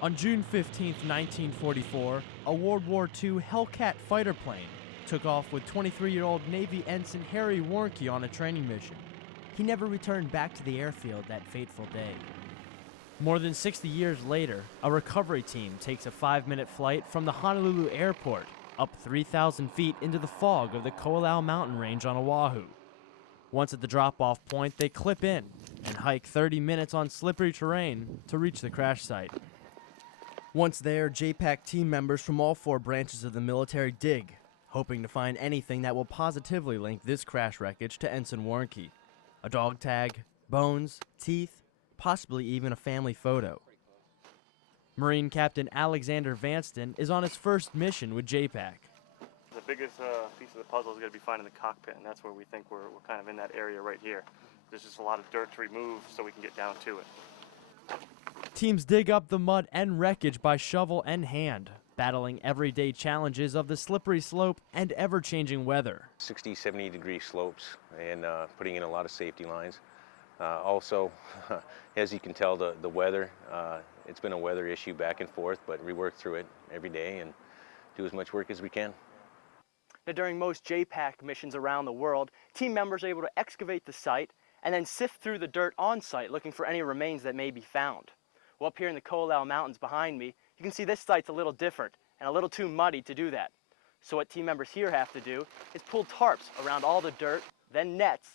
On June 15, 1944, a World War II Hellcat fighter plane took off with 23-year-old Navy Ensign Harry Warnke on a training mission. He never returned back to the airfield that fateful day. More than 60 years later, a recovery team takes a 5-minute flight from the Honolulu airport up 3,000 feet into the fog of the Ko'olau mountain range on Oahu. Once at the drop-off point, they clip in and hike 30 minutes on slippery terrain to reach the crash site. Once there, JPAC team members from all 4 branches of the military dig, hoping to find anything that will positively link this crash wreckage to Ensign Warnke. A dog tag, bones, teeth, possibly even a family photo. Marine Captain Alexander Vanston is on his first mission with JPAC. The biggest piece of the puzzle is going to be finding the cockpit, and that's where we think we're kind of in that area right here. There's just a lot of dirt to remove so we can get down to it. Teams dig up the mud and wreckage by shovel and hand, battling everyday challenges of the slippery slope and ever-changing weather. 60, 70 degree slopes and putting in a lot of safety lines. Also, as you can tell, the weather, it's been a weather issue back and forth, but we work through it every day and do as much work as we can. Now, during most JPAC missions around the world, team members are able to excavate the site and then sift through the dirt on site looking for any remains that may be found. Well, up here in the Ko'olau Mountains behind me, you can see this site's a little different and a little too muddy to do that. So what team members here have to do is pull tarps around all the dirt, then nets,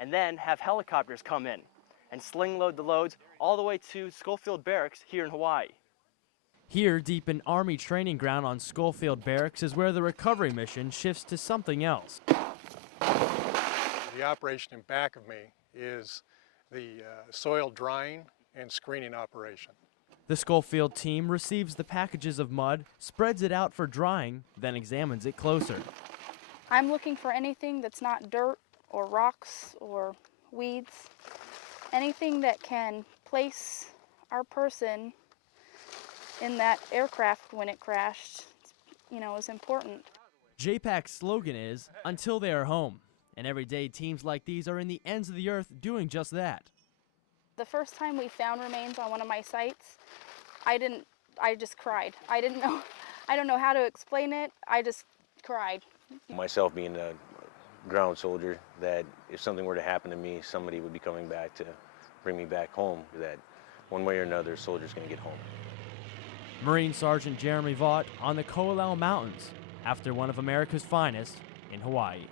and then have helicopters come in and sling load the loads all the way to Schofield Barracks here in Hawaii. Here, deep in Army training ground on Schofield Barracks, is where the recovery mission shifts to something else. The operation in back of me is the soil drying and screening operation. The Schofield team receives the packages of mud, spreads it out for drying, then examines it closer. I'm looking for anything that's not dirt or rocks or weeds, anything that can place our person in that aircraft when it crashed, is important. JPAC's slogan is, "Until they are home," and every day teams like these are in the ends of the earth doing just that. The first time we found remains on one of my sites, I just cried. I don't know how to explain it, I just cried. Myself being a ground soldier, that if something were to happen to me, somebody would be coming back to bring me back home, that one way or another, a soldier's going to get home. Marine Sergeant Jeremy Vaught on the Ko'olau Mountains after one of America's finest in Hawaii.